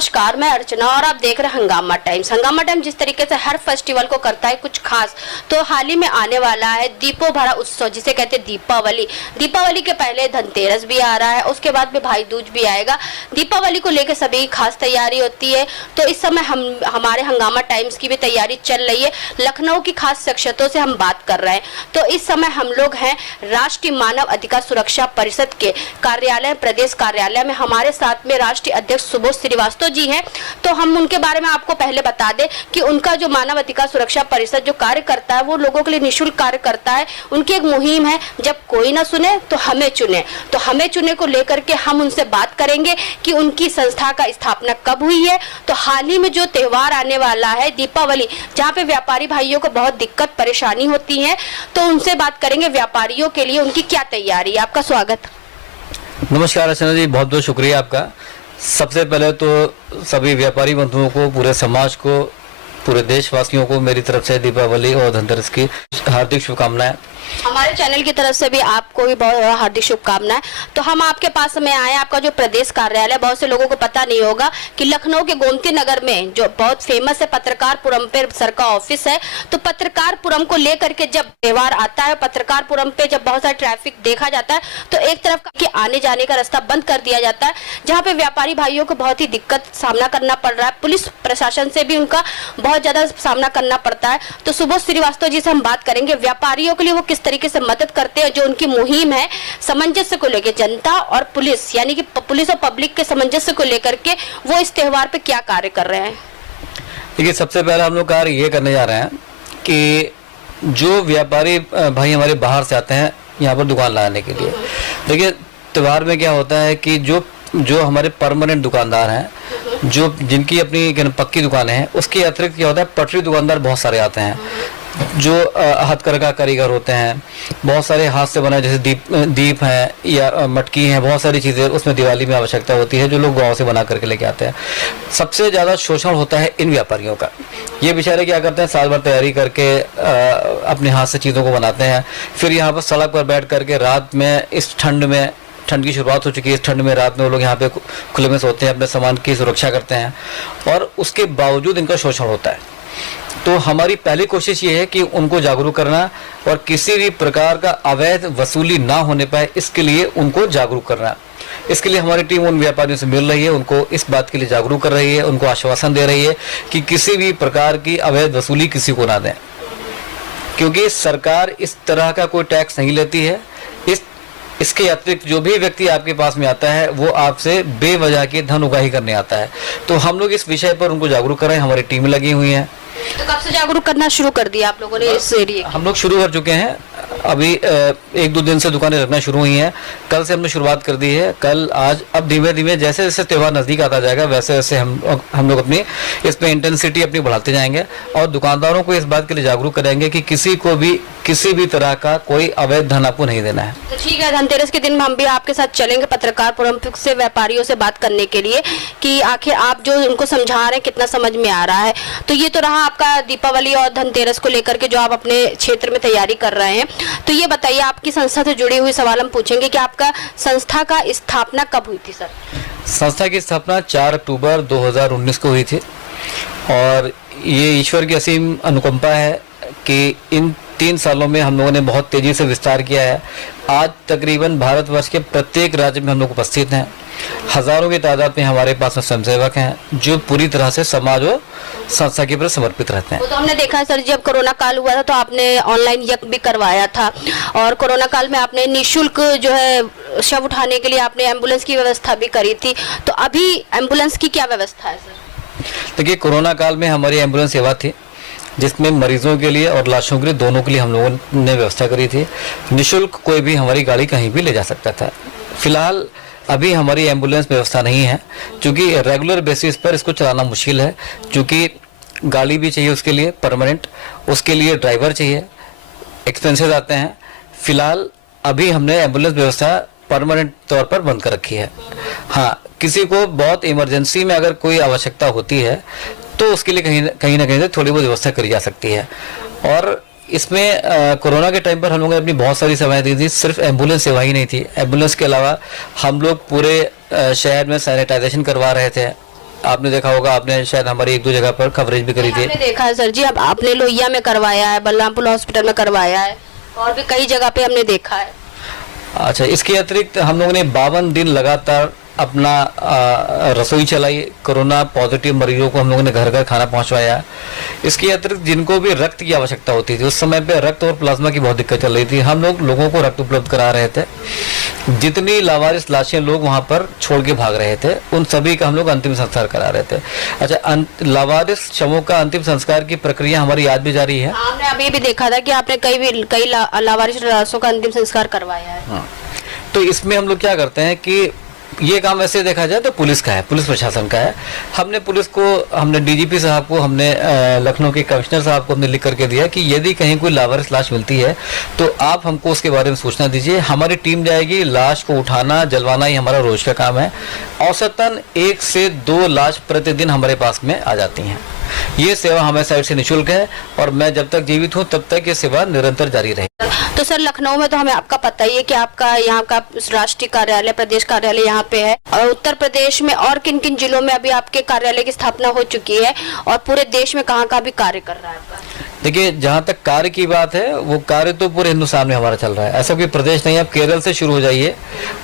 नमस्कार, मैं अर्चना और आप देख रहे हैं हंगामा टाइम्स। हंगामा टाइम्स जिस तरीके से हर फेस्टिवल को करता है कुछ खास, तो हाल ही में आने वाला है दीपो भरा उत्सव जिसे कहते हैं दीपावली। दीपावली के पहले धनतेरस भी आ रहा है, उसके बाद में भाई दूज भी आएगा। दीपावली को लेकर सभी खास तैयारी होती है, तो इस समय हमारे हंगामा टाइम्स की भी तैयारी चल रही है। लखनऊ की खास शख्सियतों से हम बात कर रहे हैं। तो इस समय हम लोग हैं राष्ट्रीय मानव अधिकार सुरक्षा परिषद के कार्यालय, प्रदेश कार्यालय में। हमारे साथ में राष्ट्रीय अध्यक्ष सुबोध श्रीवास्तव जी हैं। तो हम उनके बारे में आपको पहले बता दें कि उनका जो मानव अधिकार सुरक्षा परिषद जो कार्य करता है वो लोगों के लिए निःशुल्क कार्य करता है। उनकी एक मुहिम है, जब कोई ना सुने तो हमें चुने। तो हमें चुने को लेकर के हम उनसे बात करेंगे कि उनकी संस्था का स्थापना कब हुई है। तो हाल ही में जो त्योहार आने वाला है दीपावली, जहाँ पे व्यापारी भाइयों को बहुत दिक्कत परेशानी होती है, तो उनसे बात करेंगे व्यापारियों के लिए उनकी क्या तैयारी है। आपका स्वागत। नमस्कार अर्चना जी, बहुत बहुत शुक्रिया आपका। सबसे पहले तो सभी व्यापारी बंधुओं को, पूरे समाज को, पूरे देशवासियों को मेरी तरफ से दीपावली और धनतेरस की हार्दिक शुभकामनाएं। हमारे चैनल की तरफ से भी आपको भी बहुत हार्दिक शुभकामनाएं। तो हम आपके पास में आए, आपका जो प्रदेश कार्यालय, बहुत से लोगों को पता नहीं होगा कि लखनऊ के गोमती नगर में जो बहुत फेमस है पत्रकारपुरम पे सर का ऑफिस है। तो पत्रकारपुरम को लेकर के जब त्योहार आता है, पत्रकारपुरम पे जब बहुत सारा ट्रैफिक देखा जाता है, तो एक तरफ के आने जाने का रास्ता बंद कर दिया जाता है, जहाँ पे व्यापारी भाइयों को बहुत ही दिक्कत सामना करना पड़ रहा है। पुलिस प्रशासन से भी उनका बहुत ज्यादा सामना करना पड़ता है। तो सुबोध श्रीवास्तव जी से हम बात करेंगे व्यापारियों के लिए वो किस तरीके से मदद करते हैं, जो उनकी मुहिम है सामंजस्य को लेकर, जनता और पुलिस यानी कि पुलिस और पब्लिक के सामंजस्य को लेकर के वो इस त्योहार पे क्या कार्य कर रहे हैं। देखिए, सबसे पहले हम लोग कार्य ये करने जा रहे हैं कि जो व्यापारी भाई हमारे बाहर से आते हैं यहाँ पर दुकान लगाने के लिए, देखिए त्योहार में क्या होता है कि जो हमारे परमानेंट दुकानदार हैं, जो जिनकी अपनी पक्की दुकानें हैं, उसके अतिरिक्त क्या होता है पटरी दुकानदार बहुत सारे आते हैं, जो हथकरघा कारीगर होते हैं, बहुत सारे हाथ से बनाए जैसे दीप हैं या मटकी हैं, बहुत सारी चीज़ें उसमें दिवाली में आवश्यकता होती है जो लोग गांव से बना करके लेके आते हैं। सबसे ज़्यादा शोषण होता है इन व्यापारियों का। ये बेचारे क्या करते हैं, साल भर तैयारी करके अपने हाथ से चीज़ों को बनाते हैं, फिर यहाँ पर सड़क पर बैठ करके रात में, इस ठंड की शुरुआत हो चुकी है, इस ठंड में रात में वो लोग यहाँ पे खुले में सोते हैं, अपने सामान की सुरक्षा करते हैं, और उसके बावजूद इनका शोषण होता है। तो हमारी पहली कोशिश ये है कि उनको जागरूक करना और किसी भी प्रकार का अवैध वसूली ना होने पाए, इसके लिए उनको जागरूक करना। इसके लिए हमारी टीम उन व्यापारियों से मिल रही है, उनको इस बात के लिए जागरूक कर रही है, उनको आश्वासन दे रही है कि किसी भी प्रकार की अवैध वसूली किसी को ना दें, क्योंकि सरकार इस तरह का कोई टैक्स नहीं लेती है। इसके अतिरिक्त जो भी व्यक्ति आपके पास में आता है वो आपसे बेवजह की धन उगाही करने आता है। तो हम लोग इस विषय पर उनको जागरूक कर रहे हैं, हमारी टीम लगी हुई है। तो कब से जागरूक करना शुरू कर दिया आप लोगों ने इस एरिया? हम लोग शुरू कर चुके हैं, अभी 1-2 दिन से दुकानें रखना शुरू हुई हैं। कल से हमने शुरुआत कर दी है, कल आज। अब धीमे धीमे जैसे जैसे त्योहार नज़दीक आता जाएगा वैसे वैसे हम लोग अपनी इसमें इंटेंसिटी अपनी बढ़ाते जाएंगे और दुकानदारों को इस बात के लिए जागरूक करेंगे कि किसी भी तरह का कोई अवैध धन आपको नहीं देना है। तो ठीक है, धनतेरस के दिन हम भी आपके साथ चलेंगे पत्रकारपुरम से व्यापारियों से बात करने के लिए कि आखिर आप जो उनको समझा रहे हैं कितना समझ में आ रहा है। तो ये तो रहा आपका दीपावली और धनतेरस को लेकर के जो आप अपने क्षेत्र में तैयारी कर रहे हैं। तो ये बताइए, आपकी संस्था से जुड़ी हुई सवाल हम पूछेंगे कि आपका संस्था का स्थापना कब हुई थी सर? संस्था की स्थापना 4 अक्टूबर 2019 को हुई थी और ये ईश्वर की असीम अनुकंपा है कि इन 3 सालों में हम लोगों ने बहुत तेजी से विस्तार किया है। आज तकरीबन भारतवर्ष के प्रत्येक राज्य में हम लोग उपस्थित हैं। हजारों की तादाद में हमारे पास में स्वयंसेवक हैं जो पूरी तरह से समाज और संस्था के प्रति समर्पित रहते हैं। वो तो हमने देखा है सर, जब कोरोना काल हुआ था तो आपने ऑनलाइन यज्ञ भी करवाया था और कोरोना काल में आपने निःशुल्क जो है शव उठाने के लिए आपने एम्बुलेंस की व्यवस्था भी करी थी। तो अभी एम्बुलेंस की क्या व्यवस्था है सर? देखिए, कोरोना काल में हमारी एम्बुलेंस सेवा थी जिसमें मरीजों के लिए और लाशों के लिए दोनों के लिए हम लोगों ने व्यवस्था करी थी। निःशुल्क कोई भी हमारी गाड़ी कहीं भी ले जा सकता था। फिलहाल अभी हमारी एम्बुलेंस व्यवस्था नहीं है क्योंकि रेगुलर बेसिस पर इसको चलाना मुश्किल है, क्योंकि गाड़ी भी चाहिए उसके लिए परमानेंट, उसके लिए ड्राइवर चाहिए, एक्सपेंसेस आते हैं। फिलहाल अभी हमने एम्बुलेंस व्यवस्था परमानेंट तौर पर बंद कर रखी है। हाँ, किसी को बहुत इमरजेंसी में अगर कोई आवश्यकता होती है तो उसके लिए कहीं ना कहीं से थोड़ी बहुत व्यवस्था करी जा सकती है। और इसमें कोरोना के टाइम पर हम लोगों ने अपनी बहुत सारी सेवाएं दी थी। सिर्फ एम्बुलेंस सेवा ही नहीं थी, एम्बुलेंस के अलावा हम लोग पूरे शहर में सैनिटाइजेशन करवा रहे थे, आपने देखा होगा, आपने शायद हमारी 1-2 जगह पर कवरेज भी करी थी। आपने देखा है सर जी, अब आपने लोहिया में करवाया है, बलरामपुर हॉस्पिटल में करवाया है, और भी कई जगह पे हमने देखा है। अच्छा, इसके अतिरिक्त हम लोगों ने 52 दिन लगातार अपना रसोई चलाई। कोरोना पॉजिटिव मरीजों को हम लोगों ने घर घर खाना पहुंचवाया। इसके अतिरिक्त जिनको भी रक्त की आवश्यकता होती थी, उस समय पे रक्त और प्लाज्मा की बहुत दिक्कत चल रही थी, हम लोगों को रक्त उपलब्ध करा रहे थे। जितनी लावारिस लाशें लोग वहां पर छोड़ के भाग रहे थे, उन सभी का हम लोग अंतिम संस्कार करा रहे थे। अच्छा, लावारिस शवों का अंतिम संस्कार की प्रक्रिया हमारी आज भी जारी है। हमने अभी भी देखा था कि आपने कई लावारिस लाशों का अंतिम संस्कार करवाया है। हाँ। तो इसमें हम लोग क्या करते हैं कि ये काम वैसे देखा जाए तो पुलिस का है, पुलिस प्रशासन का है। हमने डीजीपी साहब को, हमने लखनऊ के कमिश्नर साहब को हमने लिख करके दिया कि यदि कहीं कोई लावारिस लाश मिलती है तो आप हमको उसके बारे में सूचना दीजिए। हमारी टीम जाएगी, लाश को उठाना जलवाना ही हमारा रोज का काम है। औसतन 1 से 2 लाश प्रतिदिन हमारे पास में आ जाती हैं। ये सेवा हमारे साइड से निःशुल्क है और मैं जब तक जीवित हूँ तब तक ये सेवा निरंतर जारी रहेगी। तो सर, लखनऊ में तो हमें आपका पता ही है कि आपका यहाँ का राष्ट्रीय कार्यालय, प्रदेश कार्यालय यहाँ पे है, और उत्तर प्रदेश में और किन किन जिलों में अभी आपके कार्यालय की स्थापना हो चुकी है, और पूरे देश में कहाँ कहाँ भी कार्य कर रहा है आपका? देखिए, जहाँ तक कार्य की बात है, वो कार्य तो पूरे हिंदुस्तान में हमारा चल रहा है। ऐसा कोई प्रदेश नहीं है। आप केरल से शुरू हो जाइए,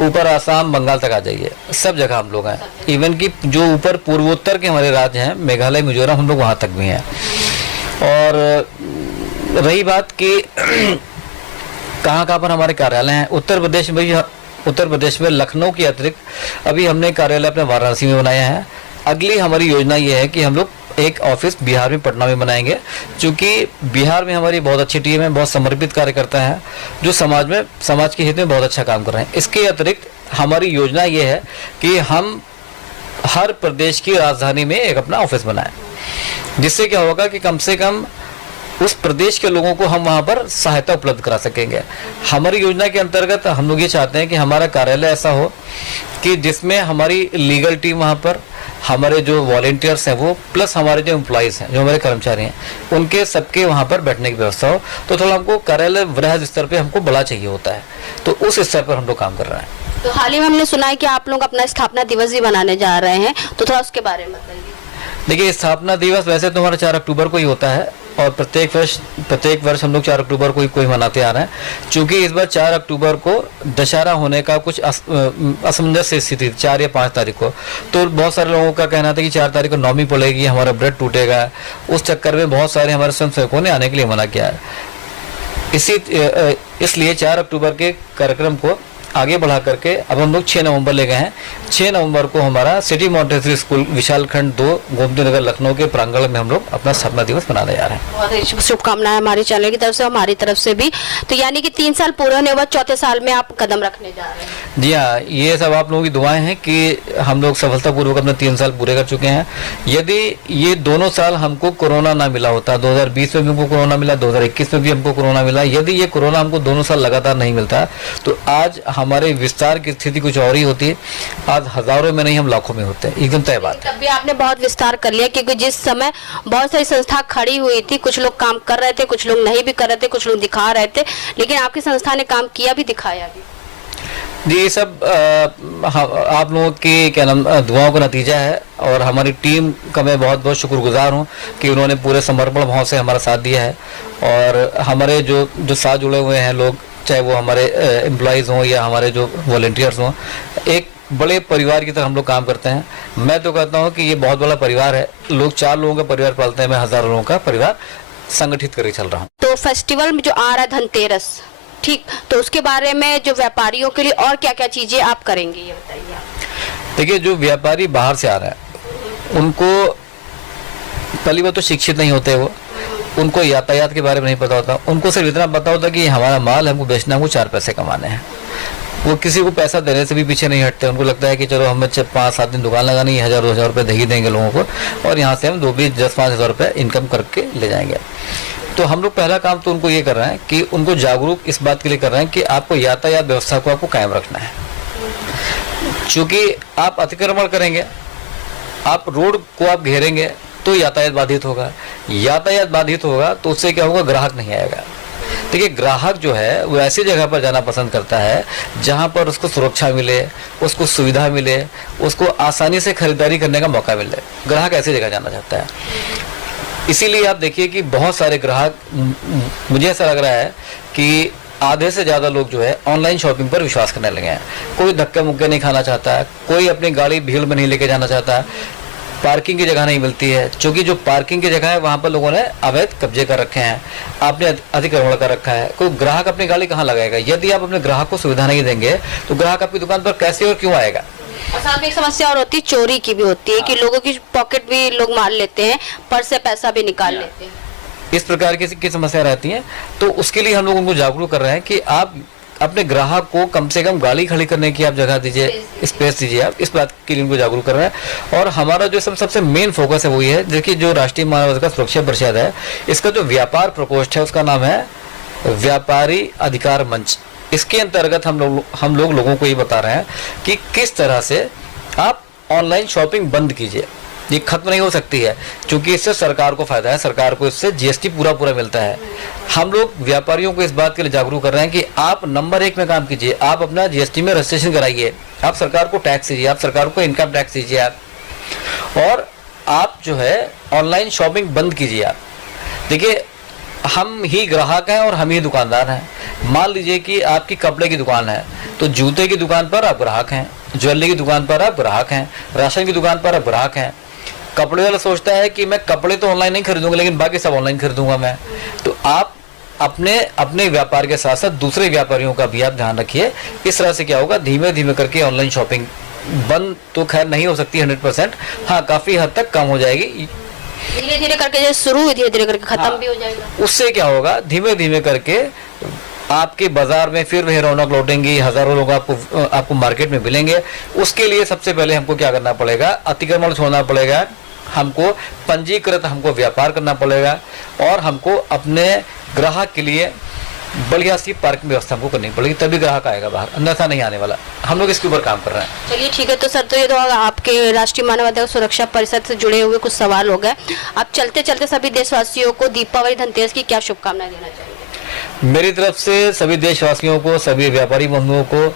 ऊपर आसाम, बंगाल तक आ जाइए, सब जगह हम लोग हैं। इवन कि जो ऊपर पूर्वोत्तर के हमारे राज्य हैं, मेघालय, मिजोरम, हम लोग वहाँ तक भी हैं। और रही बात कि कहाँ कहाँ पर हमारे कार्यालय हैं, उत्तर प्रदेश में लखनऊ के अतिरिक्त अभी हमने कार्यालय अपने वाराणसी में बनाया है। अगली हमारी योजना ये है कि हम लोग एक ऑफिस बिहार में, पटना में बनाएंगे, क्योंकि बिहार में हमारी बहुत अच्छी टीम है, बहुत समर्पित कार्यकर्ता है, जो समाज के हित में बहुत अच्छा काम कर रहे हैं। इसके अतिरिक्त हमारी योजना ये है कि हम हर प्रदेश की राजधानी में एक अपना ऑफिस बनाएं, जिससे क्या होगा कि कम से कम उस प्रदेश के लोगों को हम वहां पर सहायता उपलब्ध करा सकेंगे। हमारी योजना के अंतर्गत हम लोग ये चाहते हैं कि हमारा कार्यालय ऐसा हो कि जिसमें हमारी लीगल टीम वहां पर, हमारे जो वॉलेंटियर्स हैं वो, प्लस हमारे जो एम्प्लॉइज हैं, जो हमारे कर्मचारी हैं, उनके सबके वहां पर बैठने की व्यवस्था हो। तो थोड़ा हमको कार्यालय वृहद स्तर पे हमको बड़ा चाहिए होता है, तो उस स्तर पर हम लोग काम कर रहे हैं। तो हाल ही में हमने सुना है कि आप लोग अपना स्थापना दिवस भी मनाने जा रहे हैं, तो थोड़ा उसके बारे में बताइए। देखिए, स्थापना दिवस वैसे तो हमारा 4 अक्टूबर को ही होता है, और प्रत्येक वर्ष हम लोग 4 अक्टूबर को ही मनाते आ रहे हैं। चूंकि इस बार 4 अक्टूबर को दशहरा होने का कुछ असमंजस स्थिति 4 या 5 तारीख को, तो बहुत सारे लोगों का कहना था कि 4 तारीख को नौमी पड़ेगी, हमारा व्रत टूटेगा। उस चक्कर में बहुत सारे हमारे स्वयंसेवकों ने आने के लिए मना किया है। इसलिए 4 अक्टूबर के कार्यक्रम को आगे बढ़ा करके अब हम लोग 6 नवंबर ले गए हैं। 6 नवंबर को हमारा सिटी मॉन्टेसरी स्कूल, विशाल खंड 2, गोमती नगर, लखनऊ के प्रांगण में हम लोग अपना स्थापना दिवस मनाने जा रहे हैं। बहुत शुभकामनाएं हमारे चैनल की तरफ से, हमारी तरफ से भी। तो यानी कि 3 साल पूरे होने के बाद 4थे साल में आप कदम रखने जा रहे हैं। जी हाँ, ये सब आप लोगों की दुआएं हैं कि हम लोग सफलतापूर्वक अपने 3 साल पूरे कर चुके हैं। यदि ये दोनों साल हमको कोरोना ना मिला होता, 2020 में भी हमको कोरोना मिला, 2021 में भी हमको कोरोना मिला, यदि ये कोरोना हमको दोनों साल लगातार नहीं मिलता तो आज हमारे विस्तार की स्थिति कुछ और ही होती है। आज हजारों में नहीं, हम लाखों में होते हैं, एकदम तय बात है। तब भी आपने बहुत विस्तार कर लिया, क्योंकि जिस समय बहुत सारी संस्था खड़ी हुई थी, कुछ लोग काम कर रहे थे, कुछ लोग नहीं भी कर रहे थे, कुछ लोग दिखा रहे थे, लेकिन आपकी संस्था ने काम किया भी, दिखाया भी। जी, ये सब आप लोगों की क्या नाम दुआओं का नतीजा है, और हमारी टीम का मैं बहुत बहुत शुक्रगुजार हूँ कि उन्होंने पूरे समर्पण भाव से हमारा साथ दिया है। और हमारे जो साथ जुड़े हुए हैं लोग, चाहे वो हमारे एम्प्लॉयज़ हों या हमारे जो वॉलंटियर्स हों, एक बड़े परिवार की तरह हम लोग काम करते हैं। मैं तो कहता हूँ कि ये बहुत बड़ा परिवार है। लोग 4 लोगों का परिवार पालते हैं, मैं हजारों लोगों का परिवार संगठित करके चल रहा हूँ। तो फेस्टिवल में जो आ रहा है धनतेरस, ठीक, तो उसके बारे में जो व्यापारियों के लिए और क्या क्या चीजें आप करेंगे, ये बताइए। देखिए, जो व्यापारी बाहर से आ रहे हैं उनको पहली बात तो शिक्षित नहीं होते, उनको यातायात के बारे में नहीं पता होता। उनको सिर्फ इतना पता होता कि हमारा माल हमको बेचना, हमको 4 पैसे कमाने हैं। वो किसी को पैसा देने से भी पीछे नहीं हटते। उनको लगता है कि चलो हमें 5-7 दिन दुकान लगानी है, 1000-2000 रुपये दे ही देंगे लोगों को, और यहाँ से हम 10-5 हज़ार रुपये इनकम करके ले जाएंगे। तो हम लोग पहला काम तो उनको ये कर रहे हैं कि उनको जागरूक इस बात के लिए कर रहे हैं कि आपको यातायात व्यवस्था को आपको कायम रखना है। चूँकि आप अतिक्रमण करेंगे, आप रोड को आप घेरेंगे तो यातायात बाधित होगा। यातायात बाधित होगा तो उससे क्या होगा, ग्राहक नहीं आएगा। देखिए ग्राहक जो है वो ऐसी जगह पर जाना पसंद करता है जहां पर उसको सुरक्षा मिले, उसको सुविधा मिले, उसको आसानी से खरीदारी करने का मौका मिले। ग्राहक ऐसी जगह जाना चाहता है। इसीलिए आप देखिए कि बहुत सारे ग्राहक, मुझे ऐसा लग रहा है कि आधे से ज़्यादा लोग जो है ऑनलाइन शॉपिंग पर विश्वास करने लगे हैं। कोई धक्के मुक्के नहीं खाना चाहता है, कोई अपनी गाड़ी भीड़ में नहीं लेके जाना चाहता है, पार्किंग की जगह नहीं मिलती है, क्योंकि जो पार्किंग की जगह है वहाँ पर लोगों ने अवैध कब्जे कर रखे हैं, आपने अतिक्रमण कर रखा है। कोई ग्राहक अपनी गाड़ी कहाँ लगाएगा? यदि आप अपने ग्राहक को सुविधा नहीं देंगे तो ग्राहक आपकी दुकान पर कैसे और क्यों आएगा? और साथ में एक समस्या और होती है, चोरी की भी होती है कि लोगों की पॉकेट भी लोग मार लेते हैं, पर्स से पैसा भी निकाल लेते हैं। इस प्रकार की समस्या रहती है। तो उसके लिए हम लोग उनको जागरूक कर रहे हैं कि आप अपने ग्राहक को कम से कम गाड़ी खड़ी करने की आप जगह दीजिए, स्पेस दीजिए। आप इस बात के लिए उनको जागरूक कर रहे हैं। और हमारा जो सबसे मेन फोकस है वो ये है, देखिए जो राष्ट्रीय मानवाधिकार सुरक्षा परिषद है, इसका जो व्यापार प्रकोष्ठ है उसका नाम है व्यापारी अधिकार मंच। इसके अंतर्गत हम लोग लोगों को ये बता रहे हैं कि किस तरह से आप ऑनलाइन शॉपिंग बंद कीजिए। ये खत्म नहीं हो सकती है, क्योंकि इससे सरकार को फायदा है, सरकार को इससे जीएसटी पूरा मिलता है। हम लोग व्यापारियों को इस बात के लिए जागरूक कर रहे हैं कि आप नंबर 1 में काम कीजिए, आप अपना जीएसटी में रजिस्ट्रेशन कराइए, आप सरकार को टैक्स दीजिए, आप सरकार को इनकम टैक्स दीजिए आप, और आप जो है ऑनलाइन शॉपिंग बंद कीजिए। आप देखिए हम ही ग्राहक हैं और हम ही दुकानदार हैं। मान लीजिए कि आपकी कपड़े की दुकान है, तो जूते की दुकान पर आप ग्राहक हैं, ज्वेलरी की दुकान पर आप ग्राहक हैं, राशन की दुकान पर आप ग्राहक हैं। कपड़े वाला सोचता है कि मैं कपड़े तो ऑनलाइन नहीं खरीदूंगा, लेकिन बाकी सब ऑनलाइन खरीदूंगा मैं। तो आप अपने व्यापार के साथ साथ दूसरे व्यापारियों का भी आप ध्यान रखिए। इस तरह से क्या होगा, धीमे धीमे करके ऑनलाइन शॉपिंग बंद तो खैर नहीं हो सकती 100%, हाँ काफी हद तक कम हो जाएगी। धीरे धीरे करके जैसे शुरू हुई, धीरे धीरे करके खत्म भी हो जाएगा। उससे क्या होगा, धीमे धीमे करके आपके बाजार में फिर वही रौनक लौटेंगी, हजारों लोग आपको मार्केट में मिलेंगे। उसके लिए सबसे पहले हमको क्या करना पड़ेगा, अतिक्रमण छोड़ना पड़ेगा, हमको पंजीकृत हमको व्यापार करना पड़ेगा, और हमको अपने ग्राहक के लिए बढ़िया सी पार्किंग व्यवस्था हमको करनी पड़ेगी, तभी ग्राहक आएगा बाहर, अन्यथा नहीं आने वाला। हम लोग इसके ऊपर काम कर रहे हैं। चलिए ठीक है। तो सर, तो ये तो आपके राष्ट्रीय मानवाधिकार सुरक्षा परिषद से जुड़े हुए कुछ सवाल हो गए। आप चलते चलते सभी देशवासियों को दीपावली, धनतेरस की क्या शुभकामनाएं देना चाहेंगे? मेरी तरफ से सभी देशवासियों को, सभी व्यापारी बंधुओं को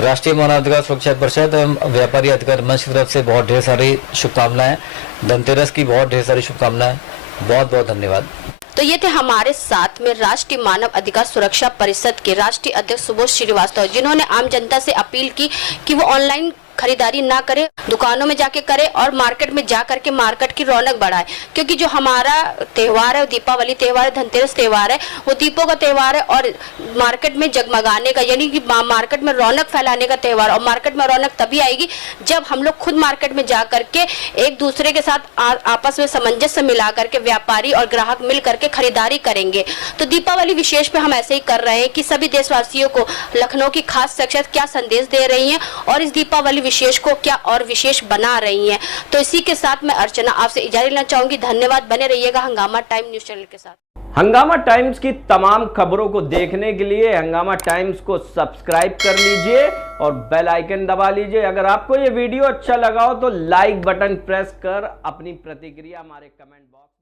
राष्ट्रीय मानवाधिकार सुरक्षा परिषद एवं व्यापारी अधिकार मंच की तरफ से बहुत ढेर सारी शुभकामनाएं। धनतेरस की बहुत ढेर सारी शुभकामनाएं। बहुत बहुत धन्यवाद। तो ये थे हमारे साथ में राष्ट्रीय मानव अधिकार सुरक्षा परिषद के राष्ट्रीय अध्यक्ष सुबोध श्रीवास्तव, जिन्होंने आम जनता से अपील की कि वो ऑनलाइन खरीदारी ना करे, दुकानों में जाके करे और मार्केट में जा करके मार्केट की रौनक बढ़ाए। क्योंकि जो हमारा त्योहार है, दीपावली त्योहार है, धनतेरस त्योहार है, वो दीपों का त्योहार है और मार्केट में जगमगाने का, यानी कि मार्केट में रौनक फैलाने का त्योहार। और मार्केट में रौनक तभी आएगी जब हम लोग खुद मार्केट में जा करके एक दूसरे के साथ आपस में सामंजस्य मिला करके व्यापारी और ग्राहक मिल करके खरीदारी करेंगे। तो दीपावली विशेष पे हम ऐसे ही कर रहे हैं कि सभी देशवासियों को लखनऊ की खास शख्सियत क्या संदेश दे रही है और इस दीपावली विशेष को क्या और विशेष बना रही हैं। तो इसी के साथ मैं अर्चना आपसे इजाजत लेना चाहूंगी। धन्यवाद। बने रहिएगा हंगामा टाइम न्यूज चैनल के साथ। हंगामा टाइम्स की तमाम खबरों को देखने के लिए हंगामा टाइम्स को सब्सक्राइब कर लीजिए और बेल आइकन दबा लीजिए। अगर आपको ये वीडियो अच्छा लगा हो तो लाइक बटन प्रेस कर अपनी प्रतिक्रिया हमारे कमेंट बॉक्स